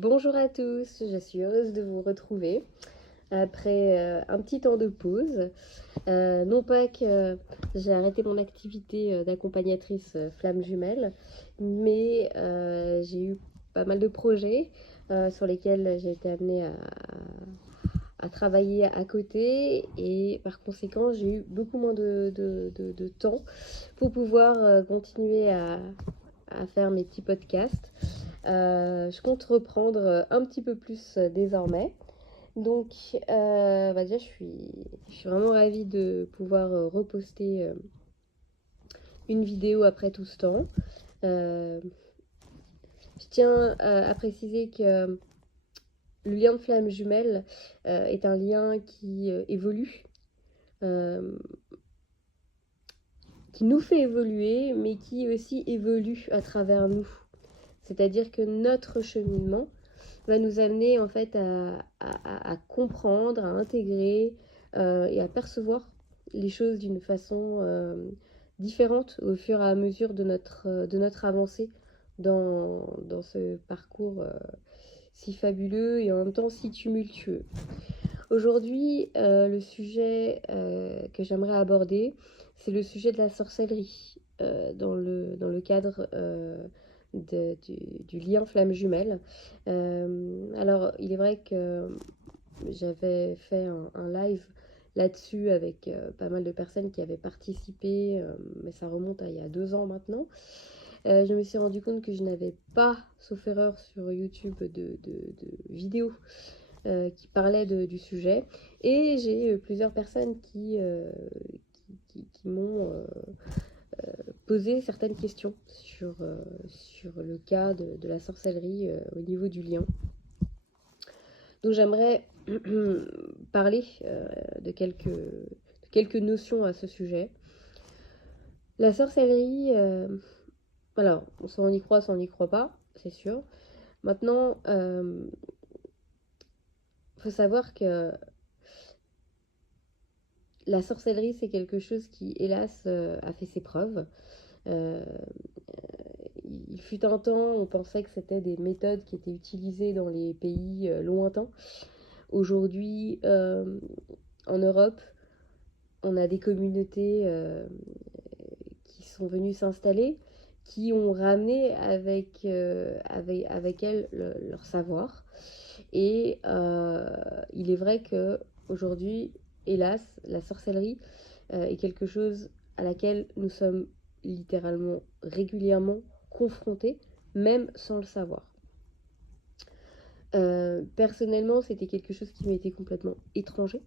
Bonjour à tous, je suis heureuse de vous retrouver après un petit temps de pause. Non pas que j'ai arrêté mon activité d'accompagnatrice flamme jumelle, mais j'ai eu pas mal de projets sur lesquels j'ai été amenée à travailler à côté et par conséquent j'ai eu beaucoup moins de temps pour pouvoir continuer à faire mes petits podcasts. Je compte reprendre un petit peu plus désormais. Donc, déjà, je suis vraiment ravie de pouvoir reposter une vidéo après tout ce temps. Euh, je tiens à préciser que le lien de flamme jumelle est un lien qui évolue, euh, qui nous fait évoluer, mais qui aussi évolue à travers nous. C'est-à-dire que notre cheminement va nous amener en fait à comprendre, à intégrer et à percevoir les choses d'une façon différente au fur et à mesure de notre avancée dans ce parcours si fabuleux et en même temps si tumultueux. Aujourd'hui, le sujet que j'aimerais aborder, c'est le sujet de la sorcellerie dans le cadre du lien flamme jumelle. Alors, il est vrai que j'avais fait un live là-dessus avec pas mal de personnes qui avaient participé, mais ça remonte à il y a 2 ans maintenant. Je me suis rendu compte que je n'avais pas, sauf erreur sur YouTube, de vidéos qui parlaient du sujet. Et j'ai plusieurs personnes qui m'ont posé certaines questions sur le cas de la sorcellerie au niveau du lien. Donc j'aimerais parler de quelques notions à ce sujet. La sorcellerie, alors, soit on y croit, soit on n'y croit pas, c'est sûr. Maintenant, faut savoir que la sorcellerie, c'est quelque chose qui, hélas, a fait ses preuves. Euh, il fut un temps, on pensait que c'était des méthodes qui étaient utilisées dans les pays lointains. Aujourd'hui, en Europe, on a des communautés qui sont venues s'installer, qui ont ramené avec elles leur savoir. Et il est vrai que aujourd'hui, hélas, la sorcellerie est quelque chose à laquelle nous sommes littéralement régulièrement confrontés, même sans le savoir. Personnellement, c'était quelque chose qui m'était complètement étranger,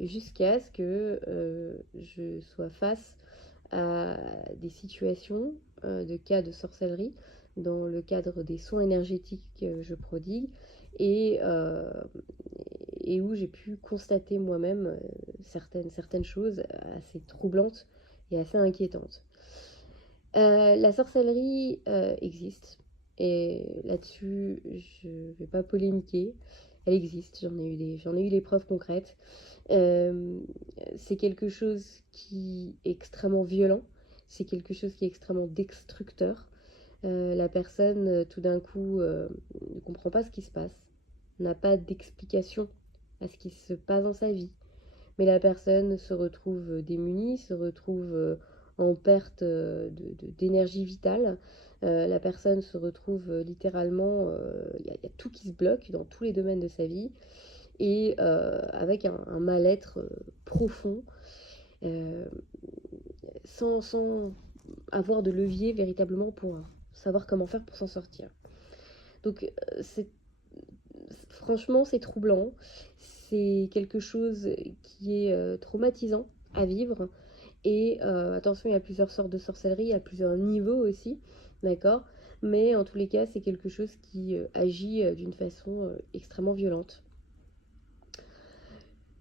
jusqu'à ce que je sois face à des situations de cas de sorcellerie dans le cadre des soins énergétiques que je prodigue et, euh, et où j'ai pu constater moi-même certaines choses assez troublantes et assez inquiétantes. La sorcellerie existe et là-dessus je ne vais pas polémiquer. Elle existe, j'en ai eu des preuves concrètes. Euh, c'est quelque chose qui est extrêmement violent, c'est quelque chose qui est extrêmement destructeur. La personne, tout d'un coup, ne comprend pas ce qui se passe, n'a pas d'explication à ce qui se passe dans sa vie. Mais la personne se retrouve démunie, se retrouve en perte d'énergie vitale. La personne se retrouve littéralement, il y a tout qui se bloque dans tous les domaines de sa vie et avec un mal-être profond, euh, sans avoir de levier véritablement pour savoir comment faire pour s'en sortir. Donc franchement c'est troublant, c'est quelque chose qui est traumatisant à vivre et attention il y a plusieurs sortes de sorcellerie, il y a plusieurs niveaux aussi, d'accord, mais en tous les cas c'est quelque chose qui agit d'une façon extrêmement violente.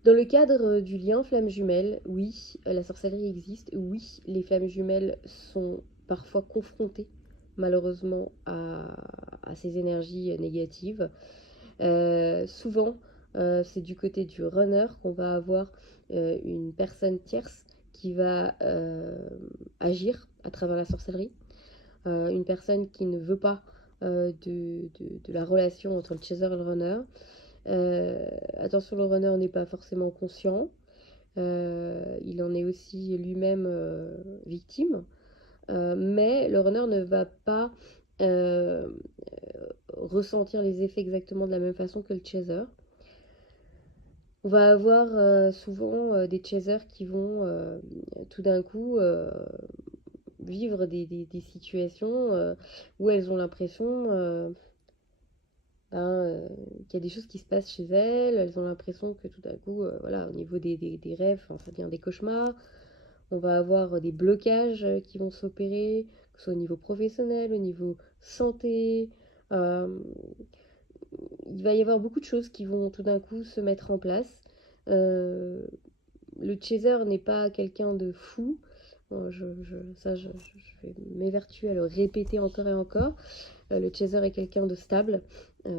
Dans le cadre du lien flamme jumelle, oui, la sorcellerie existe, oui, les flammes jumelles sont parfois confrontées malheureusement à ces énergies négatives. Souvent, c'est du côté du runner qu'on va avoir une personne tierce qui va agir à travers la sorcellerie. Une personne qui ne veut pas de la relation entre le chaser et le runner. Attention, le runner n'est pas forcément conscient. Il en est aussi lui-même victime. Mais le runner ne va pas euh, ressentir les effets exactement de la même façon que le chaser. On va avoir souvent des chasers qui vont tout d'un coup vivre des situations où elles ont l'impression qu'il y a des choses qui se passent chez elles. Elles ont l'impression que tout d'un coup, voilà, au niveau des rêves, enfin, ça devient des cauchemars. On va avoir des blocages qui vont s'opérer, que ce soit au niveau professionnel, au niveau santé. Euh, il va y avoir beaucoup de choses qui vont tout d'un coup se mettre en place. Euh, le chaser n'est pas quelqu'un de fou. Bon, je vais m'évertuer à le répéter encore et encore. Le chaser est quelqu'un de stable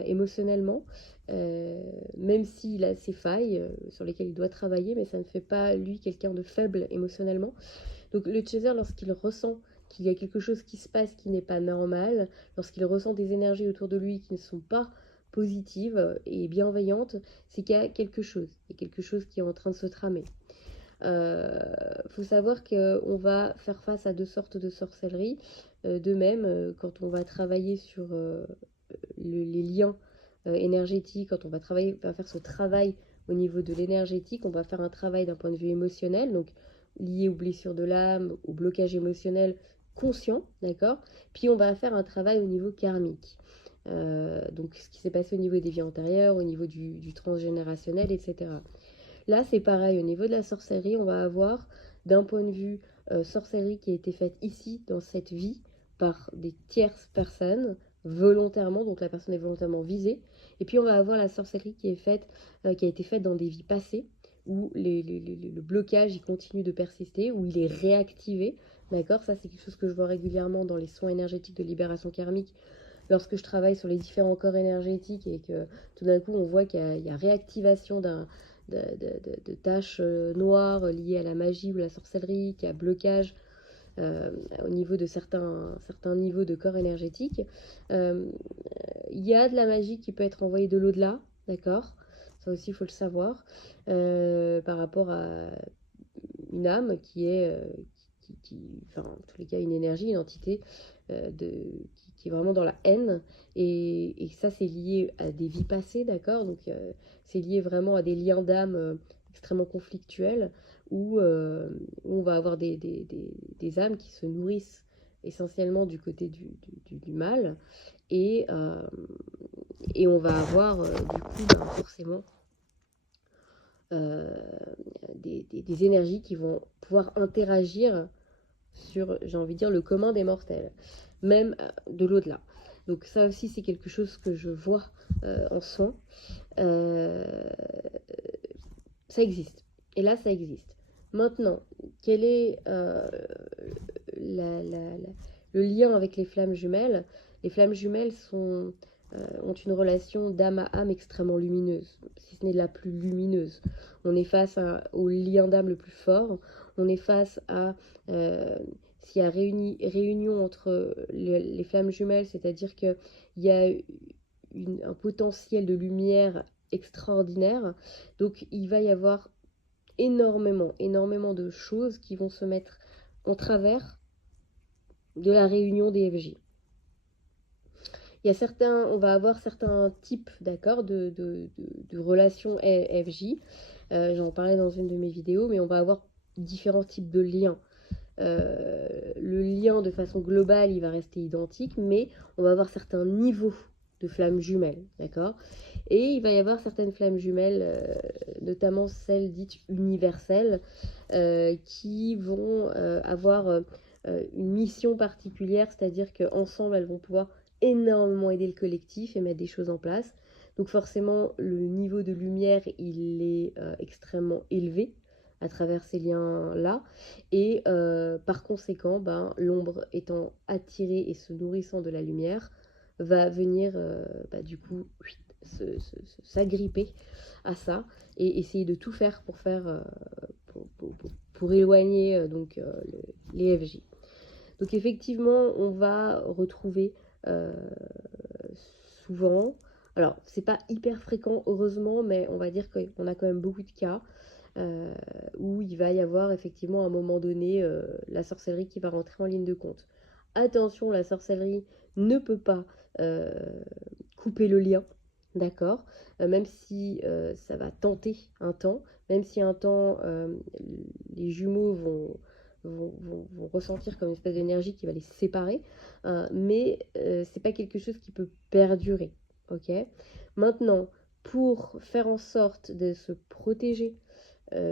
émotionnellement, même s'il a ses failles sur lesquelles il doit travailler, mais ça ne fait pas lui quelqu'un de faible émotionnellement. Donc le chaser, lorsqu'il ressent qu'il y a quelque chose qui se passe qui n'est pas normal, lorsqu'il ressent des énergies autour de lui qui ne sont pas positives et bienveillantes, c'est qu'il y a quelque chose, qui est en train de se tramer. Faut savoir qu'on va faire face à deux sortes de sorcellerie. De même, quand on va travailler sur les liens énergétiques, quand on va faire ce travail au niveau de l'énergétique, on va faire un travail d'un point de vue émotionnel, donc lié aux blessures de l'âme, au blocage émotionnel conscient, d'accord. Puis on va faire un travail au niveau karmique. Donc ce qui s'est passé au niveau des vies antérieures, au niveau du transgénérationnel, etc. Là, c'est pareil, au niveau de la sorcellerie, on va avoir d'un point de vue sorcellerie qui a été faite ici, dans cette vie, par des tierces personnes, volontairement, donc la personne est volontairement visée. Et puis on va avoir la sorcellerie qui a été faite dans des vies passées, où le blocage il continue de persister, où il est réactivé. D'accord. Ça, c'est quelque chose que je vois régulièrement dans les soins énergétiques de libération karmique, lorsque je travaille sur les différents corps énergétiques et que tout d'un coup on voit qu'il y a réactivation de tâches noires liées à la magie ou la sorcellerie, qu'il y a blocage au niveau de certains niveaux de corps énergétique. Euh, il y a de la magie qui peut être envoyée de l'au-delà, d'accord. Ça aussi, il faut le savoir, par rapport à une âme qui est, enfin, en tous les cas, une énergie, une entité qui est vraiment dans la haine. Et ça, c'est lié à des vies passées, d'accord. Donc, c'est lié vraiment à des liens d'âme extrêmement conflictuels où on va avoir des âmes qui se nourrissent essentiellement du côté du mal. Et, euh, et on va avoir, du coup, forcément euh, des énergies qui vont pouvoir interagir sur, j'ai envie de dire, le commun des mortels, même de l'au-delà. Donc ça aussi, c'est quelque chose que je vois en soins. Euh, Ça existe. Et là, ça existe. Maintenant, quel est le lien avec les flammes jumelles? Les flammes jumelles ont une relation d'âme à âme extrêmement lumineuse, si ce n'est la plus lumineuse. On est face au lien d'âme le plus fort. On est face à s'il y a réunion entre les flammes jumelles, c'est-à-dire qu'il y a un potentiel de lumière extraordinaire. Donc il va y avoir énormément de choses qui vont se mettre en travers de la réunion des FJ. On va avoir certains types, d'accord, de relations FJ. J'en parlais dans une de mes vidéos, mais on va avoir différents types de liens. Le lien de façon globale, il va rester identique, mais on va avoir certains niveaux de flammes jumelles, d'accord. Et il va y avoir certaines flammes jumelles, notamment celles dites universelles, qui vont avoir une mission particulière, c'est-à-dire qu'ensemble, elles vont pouvoir énormément aider le collectif et mettre des choses en place. Donc forcément, le niveau de lumière, il est extrêmement élevé à travers ces liens-là. Et par conséquent, l'ombre étant attirée et se nourrissant de la lumière, va venir du coup s'agripper à ça et essayer de tout faire pour éloigner les FJ. Donc effectivement, on va retrouver euh, souvent. Alors, c'est pas hyper fréquent, heureusement, mais on va dire qu'on a quand même beaucoup de cas euh, où il va y avoir effectivement à un moment donné la sorcellerie qui va rentrer en ligne de compte. Attention, la sorcellerie ne peut pas euh, couper le lien, d'accord. Même si ça va tenter un temps, même si un temps les jumeaux vont ressentir comme une espèce d'énergie qui va les séparer, mais c'est pas quelque chose qui peut perdurer, ok. Maintenant, pour faire en sorte de se protéger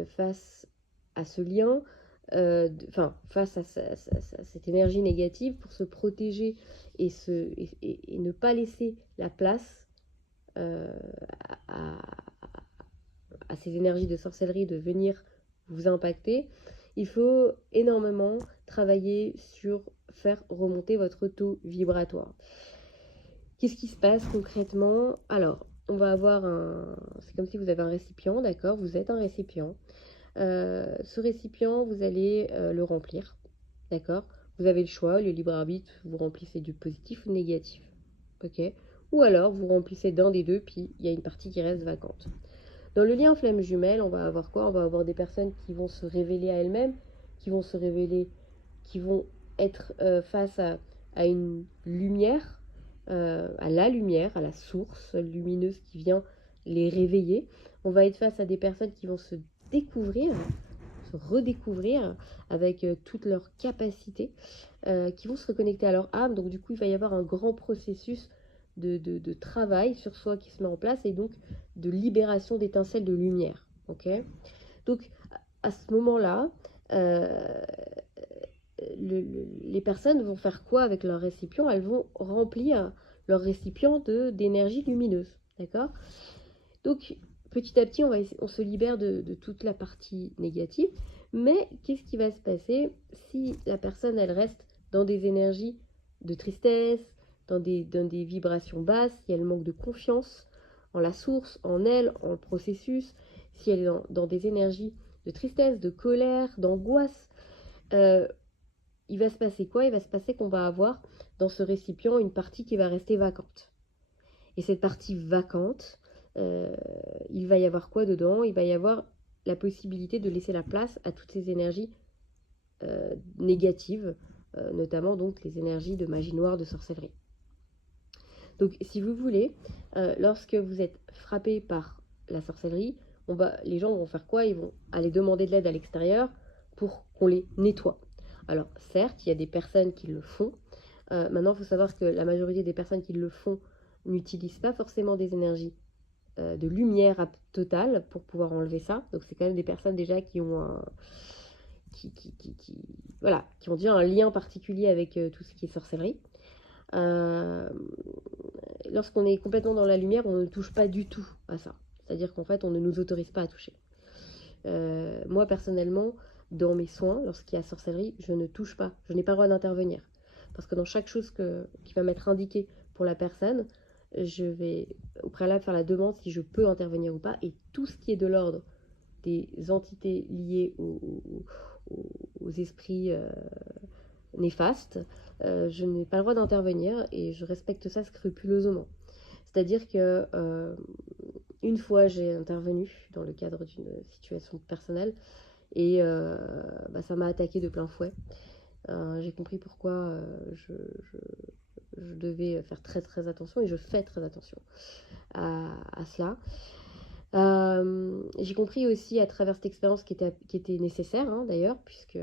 face à ce lien, enfin face à cette énergie négative, pour se protéger et ne pas laisser la place euh, à, à ces énergies de sorcellerie de venir vous impacter, il faut énormément travailler sur faire remonter votre taux vibratoire. Qu'est-ce qui se passe concrètement? Alors, on va avoir un... C'est comme si vous avez un récipient, d'accord? Vous êtes un récipient. Ce récipient, vous allez le remplir, d'accord? Vous avez le choix, le libre arbitre, vous remplissez du positif ou négatif, ok? Ou alors, vous remplissez d'un des deux, puis il y a une partie qui reste vacante. Dans le lien flamme jumelle, on va avoir quoi? On va avoir des personnes qui vont se révéler à elles-mêmes, qui vont se révéler, qui vont être face à une lumière, à la lumière, à la source lumineuse qui vient les réveiller. On va être face à des personnes qui vont se découvrir, se redécouvrir avec toutes leurs capacités, qui vont se reconnecter à leur âme. Donc du coup, il va y avoir un grand processus de travail sur soi qui se met en place et donc de libération d'étincelles de lumière. Ok. Donc à ce moment-là, euh, les personnes vont faire quoi avec leur récipient? Elles vont remplir leur récipient d'énergie lumineuse. D'accord. Donc petit à petit, on se libère de toute la partie négative. Mais qu'est-ce qui va se passer si la personne, elle reste dans des énergies de tristesse, dans des vibrations basses, si elle manque de confiance en la source, en elle, en le processus, si elle est dans des énergies de tristesse, de colère, d'angoisse, euh, il va se passer quoi? Il va se passer qu'on va avoir dans ce récipient une partie qui va rester vacante. Et cette partie vacante, euh, il va y avoir quoi dedans? Il va y avoir la possibilité de laisser la place à toutes ces énergies négatives, notamment donc les énergies de magie noire, de sorcellerie. Donc si vous voulez, lorsque vous êtes frappé par la sorcellerie, les gens vont faire quoi? Ils vont aller demander de l'aide à l'extérieur pour qu'on les nettoie. Alors certes, il y a des personnes qui le font. Maintenant, il faut savoir que la majorité des personnes qui le font n'utilisent pas forcément des énergies de lumière totale pour pouvoir enlever ça. Donc c'est quand même des personnes déjà qui ont voilà, qui ont déjà un lien particulier avec tout ce qui est sorcellerie. Euh, Lorsqu'on est complètement dans la lumière, on ne touche pas du tout à ça. C'est-à-dire qu'en fait, on ne nous autorise pas à toucher. Moi, personnellement, dans mes soins, lorsqu'il y a sorcellerie, je ne touche pas. Je n'ai pas le droit d'intervenir. Parce que dans chaque chose qui va m'être indiquée pour la personne, je vais au préalable faire la demande si je peux intervenir ou pas. Et tout ce qui est de l'ordre des entités liées aux esprits néfastes, je n'ai pas le droit d'intervenir et je respecte ça scrupuleusement. C'est-à-dire que une fois j'ai intervenu dans le cadre d'une situation personnelle et ça m'a attaqué de plein fouet. J'ai compris pourquoi je devais faire très très attention et je fais très attention à cela. J'ai compris aussi à travers cette expérience qui était nécessaire hein, d'ailleurs, puisque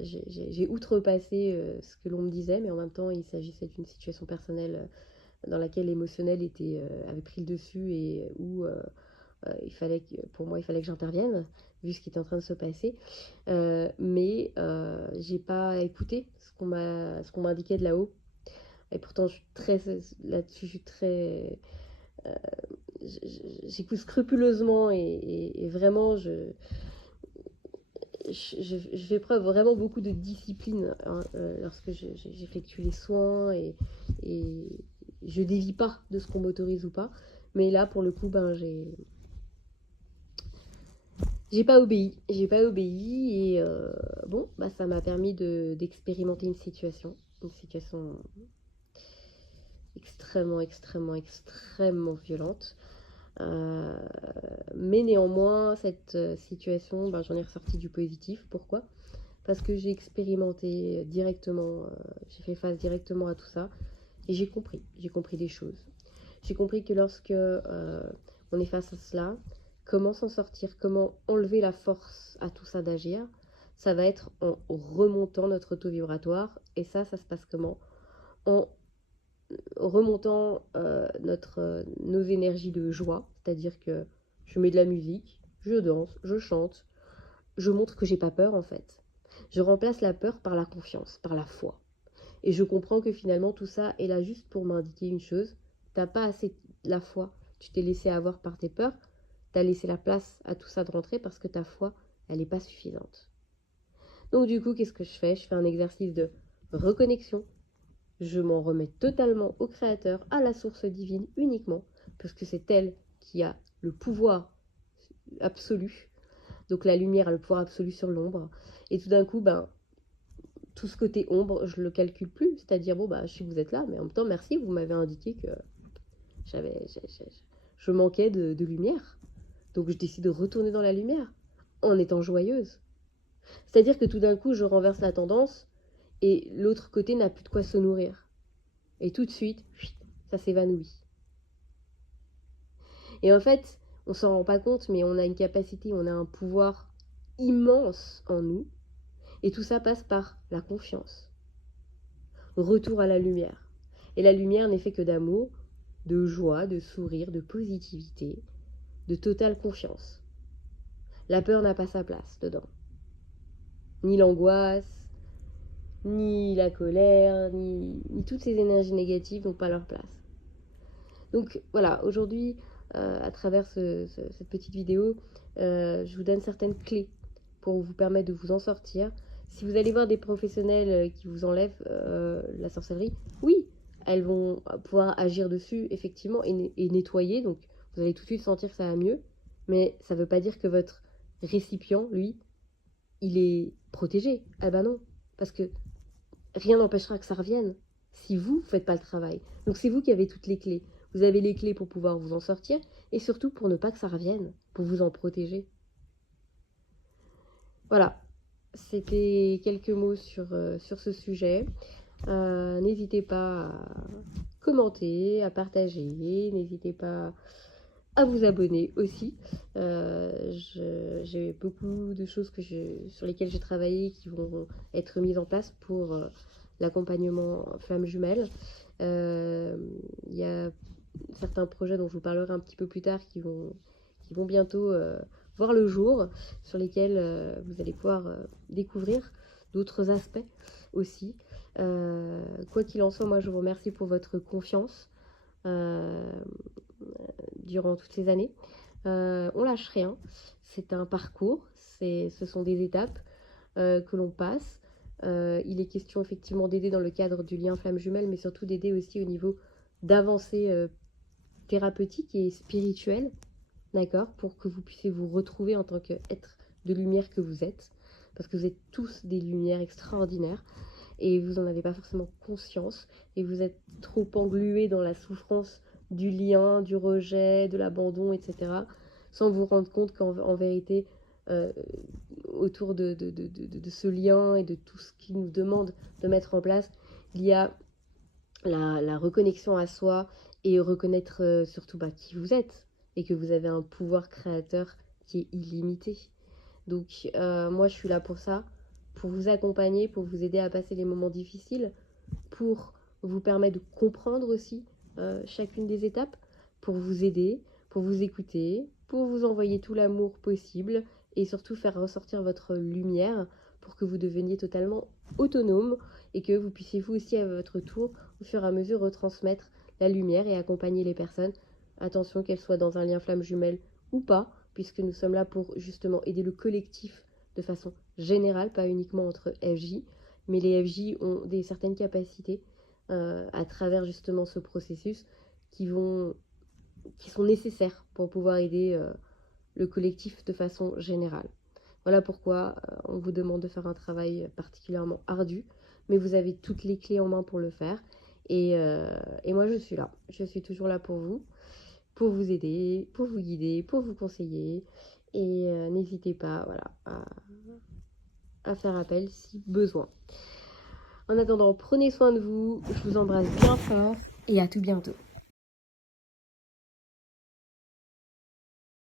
j'ai outrepassé ce que l'on me disait, mais en même temps il s'agissait d'une situation personnelle dans laquelle l'émotionnel avait pris le dessus et où pour moi il fallait que j'intervienne vu ce qui était en train de se passer. Mais j'ai pas écouté ce qu'on m'indiquait de là-haut. Et pourtant là-dessus je suis très j'écoute scrupuleusement et vraiment je fais preuve vraiment beaucoup de discipline hein, lorsque j'effectue les soins et je dévie pas de ce qu'on m'autorise ou pas. Mais là, pour le coup, j'ai pas obéi. J'ai pas obéi et ça m'a permis d'expérimenter une situation extrêmement, extrêmement, extrêmement violente. Euh, mais néanmoins, cette situation, ben, j'en ai ressorti du positif. Pourquoi? Parce que j'ai expérimenté directement, j'ai fait face directement à tout ça et j'ai compris des choses. J'ai compris que lorsque on est face à cela, comment s'en sortir, comment enlever la force à tout ça d'agir, ça va être en remontant notre taux vibratoire. Et ça se passe comment? En remontant nos énergies de joie, c'est-à-dire que je mets de la musique, je danse, je chante, je montre que j'ai pas peur en fait. Je remplace la peur par la confiance, par la foi. Et je comprends que finalement tout ça est là juste pour m'indiquer une chose. T'as pas assez la foi. Tu t'es laissé avoir par tes peurs. T'as laissé la place à tout ça de rentrer parce que ta foi, elle n'est pas suffisante. Donc du coup, qu'est-ce que je fais? Je fais un exercice de reconnexion. Je m'en remets totalement au Créateur, à la source divine uniquement, parce que c'est elle qui a le pouvoir absolu. Donc la lumière a le pouvoir absolu sur l'ombre. Et tout d'un coup, ben, tout ce côté ombre, je le calcule plus. C'est-à-dire, bon, bah, je sais que vous êtes là, mais en même temps, merci, vous m'avez indiqué que je manquais de lumière. Donc je décide de retourner dans la lumière en étant joyeuse. C'est-à-dire que tout d'un coup, je renverse la tendance et l'autre côté n'a plus de quoi se nourrir. Et tout de suite, ça s'évanouit. Et en fait, on s'en rend pas compte, mais on a une capacité, on a un pouvoir immense en nous. Et tout ça passe par la confiance. Retour à la lumière. Et la lumière n'est fait que d'amour, de joie, de sourire, de positivité, de totale confiance. La peur n'a pas sa place dedans. Ni l'angoisse, ni la colère, ni toutes ces énergies négatives n'ont pas leur place. Donc voilà, aujourd'hui, à travers cette petite vidéo, je vous donne certaines clés pour vous permettre de vous en sortir. Si vous allez voir des professionnels qui vous enlèvent la sorcellerie, oui, elles vont pouvoir agir dessus, effectivement, et nettoyer. Donc vous allez tout de suite sentir que ça va mieux. Mais ça ne veut pas dire que votre récipient, lui, il est protégé. Ah ben non, parce que rien n'empêchera que ça revienne si vous ne faites pas le travail. Donc c'est vous qui avez toutes les clés. Vous avez les clés pour pouvoir vous en sortir et surtout pour ne pas que ça revienne, pour vous en protéger. Voilà, c'était quelques mots sur ce sujet. N'hésitez pas à commenter, à partager, n'hésitez pas à vous abonner aussi. J'ai beaucoup de choses sur lesquelles j'ai travaillé qui vont être mises en place pour l'accompagnement flamme jumelle. Il y a certains projets dont je vous parlerai un petit peu plus tard qui vont bientôt voir le jour, sur lesquels vous allez pouvoir découvrir d'autres aspects aussi. Quoi qu'il en soit, moi je vous remercie pour votre confiance durant toutes ces années. On lâche rien, c'est un parcours, ce sont des étapes que l'on passe. Il est question effectivement d'aider dans le cadre du lien flamme jumelle, mais surtout d'aider aussi au niveau d'avancées thérapeutique et spirituelle, d'accord, pour que vous puissiez vous retrouver en tant qu'être de lumière que vous êtes, parce que vous êtes tous des lumières extraordinaires et vous n'en avez pas forcément conscience et vous êtes trop englués dans la souffrance du lien, du rejet, de l'abandon, etc., sans vous rendre compte qu'en vérité, euh, autour de ce lien et de tout ce qu'il nous demande de mettre en place, il y a la reconnexion à soi et reconnaître surtout qui vous êtes et que vous avez un pouvoir créateur qui est illimité. Donc moi je suis là pour ça, pour vous accompagner, pour vous aider à passer les moments difficiles, pour vous permettre de comprendre aussi chacune des étapes, pour vous aider, pour vous écouter, pour vous envoyer tout l'amour possible et surtout faire ressortir votre lumière pour que vous deveniez totalement autonome et que vous puissiez vous aussi à votre tour au fur et à mesure retransmettre la lumière et accompagner les personnes. Attention qu'elles soient dans un lien flamme jumelle ou pas, puisque nous sommes là pour justement aider le collectif de façon générale, pas uniquement entre FJ, mais les FJ ont certaines capacités à travers justement ce processus qui sont nécessaires pour pouvoir aider le collectif de façon générale. Voilà pourquoi on vous demande de faire un travail particulièrement ardu, mais vous avez toutes les clés en main pour le faire. Et moi, je suis là. Je suis toujours là pour vous aider, pour vous guider, pour vous conseiller. Et n'hésitez pas, voilà, à faire appel si besoin. En attendant, prenez soin de vous. Je vous embrasse bien fort et à tout bientôt.